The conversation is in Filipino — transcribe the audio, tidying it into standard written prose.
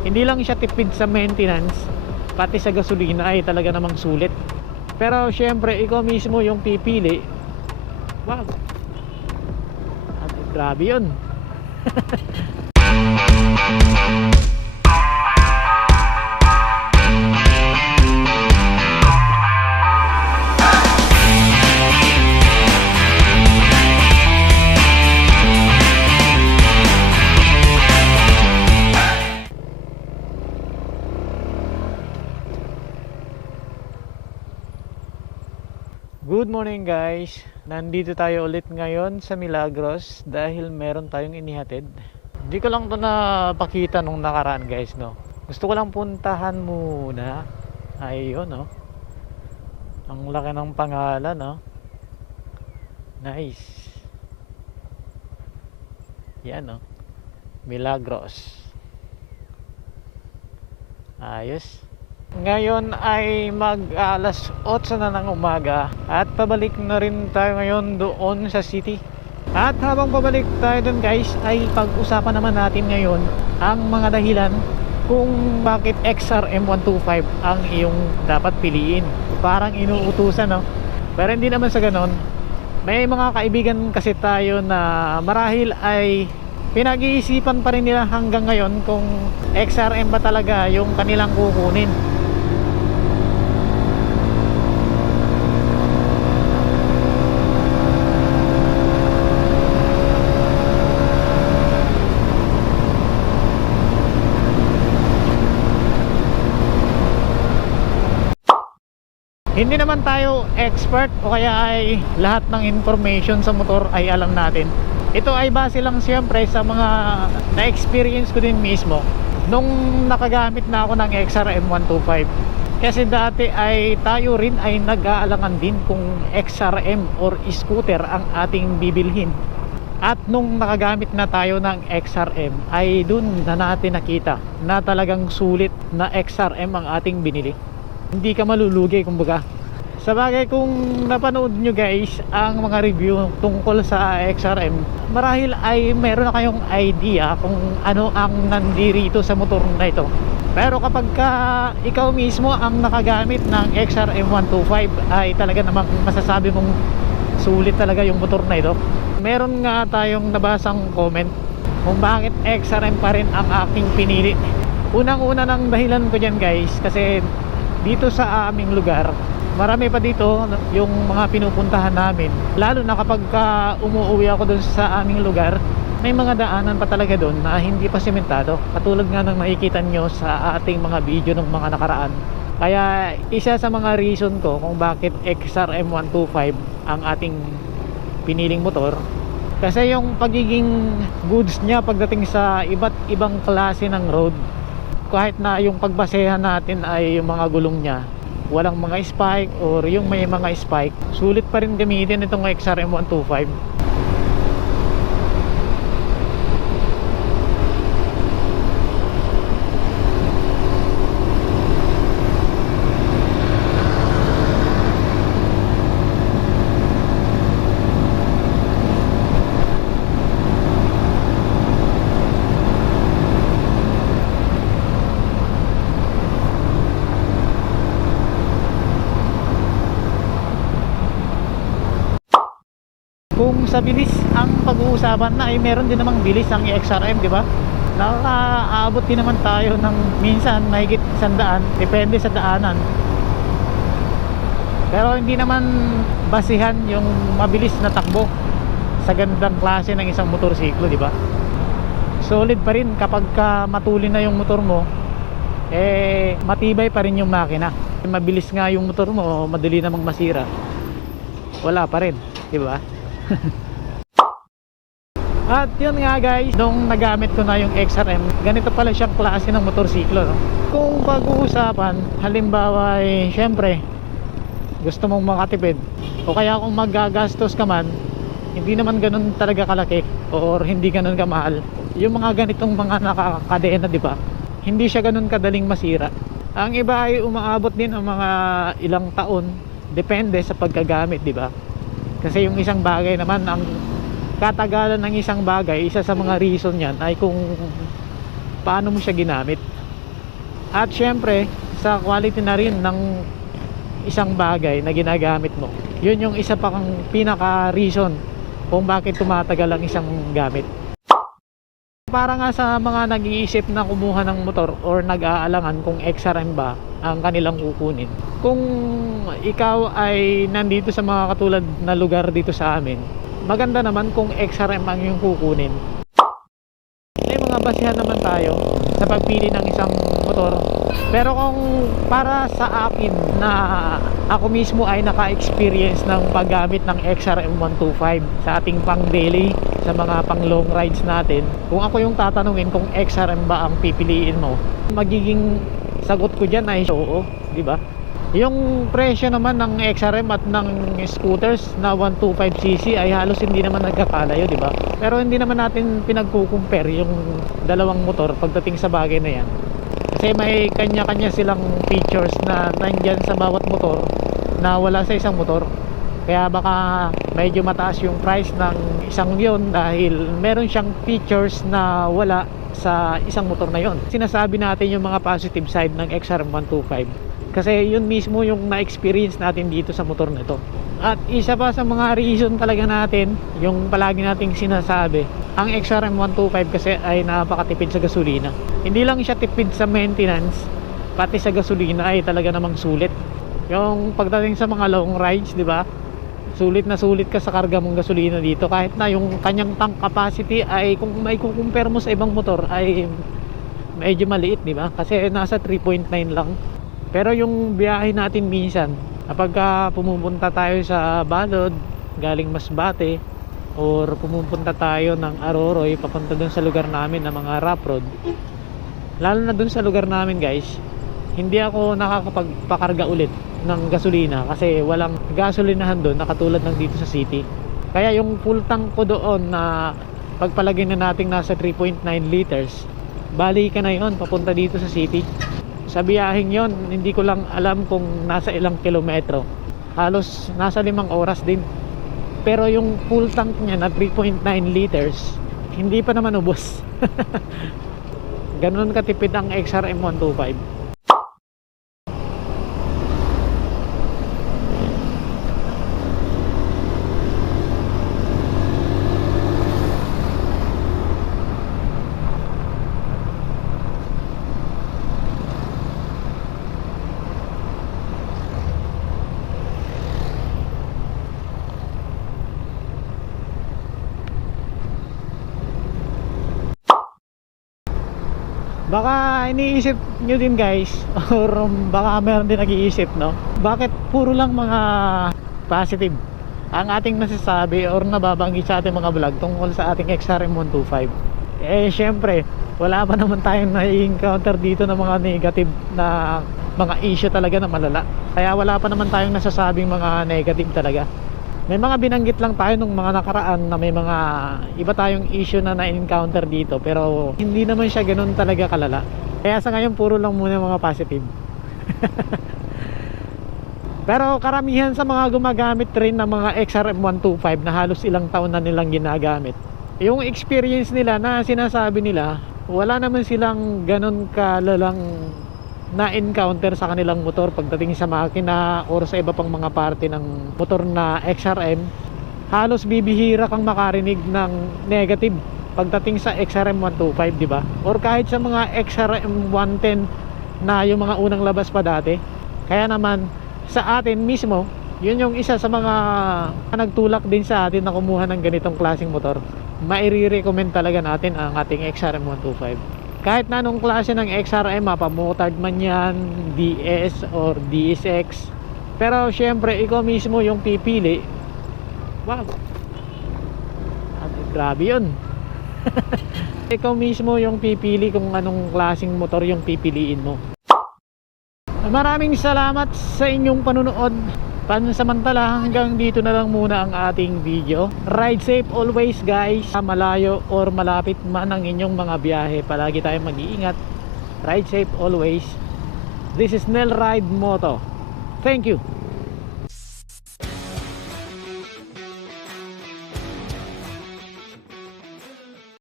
Hindi lang siya tipid sa maintenance, pati sa gasolina ay talaga namang sulit. Pero syempre ikaw mismo yung pipili. Wow, grabe yun. Good morning guys, nandito tayo ulit ngayon sa Milagros dahil meron tayong inihatid. Hindi ko lang to napakita nung nakaraan guys, no. Gusto ko lang puntahan muna. Ayun, no. Ang laki ng pangalan, no. Nice. Yan, no. Milagros. Ayos. Ngayon ay mag-alas 8 na ng umaga at pabalik na rin tayo ngayon doon sa city. At habang pabalik tayo doon guys, ay pag-usapan naman natin ngayon ang mga dahilan kung bakit XRM 125 ang iyong dapat piliin. Parang inuutusan, no? Pero hindi naman sa ganon. May mga kaibigan kasi tayo na marahil ay pinag-iisipan pa rin nila hanggang ngayon kung XRM ba talaga yung kanilang kukunin. Hindi naman tayo expert o kaya ay lahat ng information sa motor ay alam natin. Ito ay base lang siyempre sa mga na-experience ko din mismo nung nakagamit na ako ng XRM 125. Kasi dati ay tayo rin ay nag-aalangan din kung XRM or scooter ang ating bibilhin. At nung nakagamit na tayo ng XRM ay dun na natin nakita na talagang sulit na XRM ang ating binili. Hindi ka malulugi kumbaga. Sa bagay, kung napanood nyo guys ang mga review tungkol sa XRM, marahil ay meron na kayong idea kung ano ang nandirito sa motor na ito. Pero kapag ikaw mismo ang nakagamit ng XRM 125 ay talaga namang masasabi mong sulit talaga yung motor na ito. Meron nga tayong nabasang comment kung bakit XRM pa rin ang aking pinili. Unang-una ng dahilan ko dyan guys, kasi dito sa aming lugar marami pa dito yung mga pinupuntahan namin, lalo na kapag umuwi ako dun sa aming lugar, may mga daanan pa talaga dun na hindi pa sementado, katulad nga ng nakikita nyo sa ating mga video ng mga nakaraan. Kaya isa sa mga reason ko kung bakit XRM 125 ang ating piniling motor, kasi yung pagiging goods nya pagdating sa iba't ibang klase ng road. Kahit na yung pagbasehan natin ay yung mga gulong nya walang mga spike or yung may mga spike, sulit pa rin gamitin itong XRM 125. Kung sa bilis ang pag-uusapan na ay meron din namang bilis ang XRM, di ba? Nakakaabot din naman tayo ng minsan mahigit 100, depende sa daanan. Pero hindi naman basihan yung mabilis na takbo sa gandang klase ng isang motorsiklo, di ba? Solid pa rin kapag matulin na yung motor mo, matibay pa rin yung makina. Mabilis nga yung motor mo, madali namang masira, wala pa rin, di ba? At yun nga guys, nung nagamit ko na yung XRM, ganito pala siyang klase ng motorsiklo, no? Kung pag-uusapan, halimbawa syempre gusto mong makatipid, o kaya kung magagastos ka man, hindi naman ganun talaga kalaki or hindi ganun kamahal yung mga ganitong mga nakakadena, di ba? Hindi siya ganun kadaling masira. Ang iba ay umaabot din ang mga ilang taon, depende sa paggagamit, di ba? Kasi yung isang bagay naman, ang katagalan ng isang bagay, isa sa mga reason yan ay kung paano mo siya ginamit. At syempre sa quality na rin ng isang bagay na ginagamit mo. Yun yung isa pa kang pinaka reason kung bakit tumatagal ang isang gamit. Para nga sa mga nag-iisip na kumuha ng motor or nag-aalangan kung XRM ba ang kanilang kukunin. Kung ikaw ay nandito sa mga katulad na lugar dito sa amin, maganda naman kung XRM ang yung kukunin. May mga basihan naman tayo sa pagpili ng isang motor. Pero kung para sa akin na ako mismo ay naka-experience ng paggamit ng XRM 125 sa ating pang daily, sa mga pang long rides natin, kung ako yung tatanungin kung XRM ba ang pipiliin mo, magiging sagot ko dyan ay oo, di ba? Yung presyo naman ng XRM at ng scooters na 125cc ay halos hindi naman nagkakalayo, di ba? Pero hindi naman natin pinagkukumpare yung dalawang motor pagdating sa bagay na yan. Kasi may kanya-kanya silang features na nandyan sa bawat motor na wala sa isang motor. Kaya baka medyo mataas yung price ng isang yon dahil meron siyang features na wala sa isang motor na yon. Sinasabi natin yung mga positive side ng XRM 125 kasi yun mismo yung na-experience natin dito sa motor na ito. At isa pa sa mga reason talaga natin, yung palagi nating sinasabi, ang XRM 125 kasi ay napakatipid sa gasolina. Hindi lang siya tipid sa maintenance, pati sa gasolina ay talaga namang sulit. Yung pagdating sa mga long rides, di ba? Sulit na sulit ka sa karga mong gasolina dito, kahit na yung kanyang tank capacity ay kung may kukumpare mo sa ibang motor ay medyo maliit, di ba? Kasi nasa 3.9 lang. Pero yung biyahe natin minsan, kapag pumupunta tayo sa Balod galing Masbate or pumupunta tayo ng Aroroy papunta dun sa lugar namin na mga rough road, lalo na dun sa lugar namin guys, hindi ako nakakapagpakarga ulit ng gasolina kasi walang gasolinahan doon na katulad ng dito sa city. Kaya yung full tank ko doon na pagpalagay na natin nasa 3.9 liters, bali ka na yun papunta dito sa city. Sa biyaheng yon, hindi ko lang alam kung nasa ilang kilometro, halos nasa 5 oras din. Pero yung full tank niya na 3.9 liters, hindi pa naman ubos. Ganun katipid ang XRM 125. Baka iniisip nyo din guys, or baka meron din nag-iisip, no? Bakit puro lang mga positive ang ating nasasabi or nababanggit sa ating mga vlog tungkol sa ating XRM 125? Eh syempre, wala pa naman tayong na-encounter dito ng mga negative na mga issue talaga na malala. Kaya wala pa naman tayong nasasabing mga negative talaga. May mga binanggit lang tayo nung mga nakaraan na may mga iba tayong issue na na-encounter dito, pero hindi naman siya ganoon talaga kalala. Kaya sa ngayon puro lang muna mga positive. Pero karamihan sa mga gumagamit rin ng mga XRM 125 na halos ilang taon na nilang ginagamit, yung experience nila na sinasabi nila, wala naman silang ganoon kalalang na-encounter sa kanilang motor pagdating sa makina or sa iba pang mga parte ng motor na XRM. Halos bibihira kang makarinig ng negative pagdating sa XRM 125, di ba? Or kahit sa mga XRM 110 na yung mga unang labas pa dati. Kaya naman sa atin mismo, yun yung isa sa mga nagtulak din sa atin na kumuha ng ganitong klaseng motor. Maire-recommend talaga natin ang ating XRM 125. Kahit na anong klase ng XRM, mapamotard man yan, DS or DSX. Pero syempre, ikaw mismo yung pipili. Wow, grabe yun. Ikaw mismo yung pipili kung anong klaseng motor yung pipiliin mo. Maraming salamat sa inyong panunood. Pansamantala, hanggang dito na lang muna ang ating video. Ride safe always guys. Malayo or malapit man ang inyong mga biyahe, palagi tayong mag-iingat. Ride safe always. This is Nel Ride Moto. Thank you.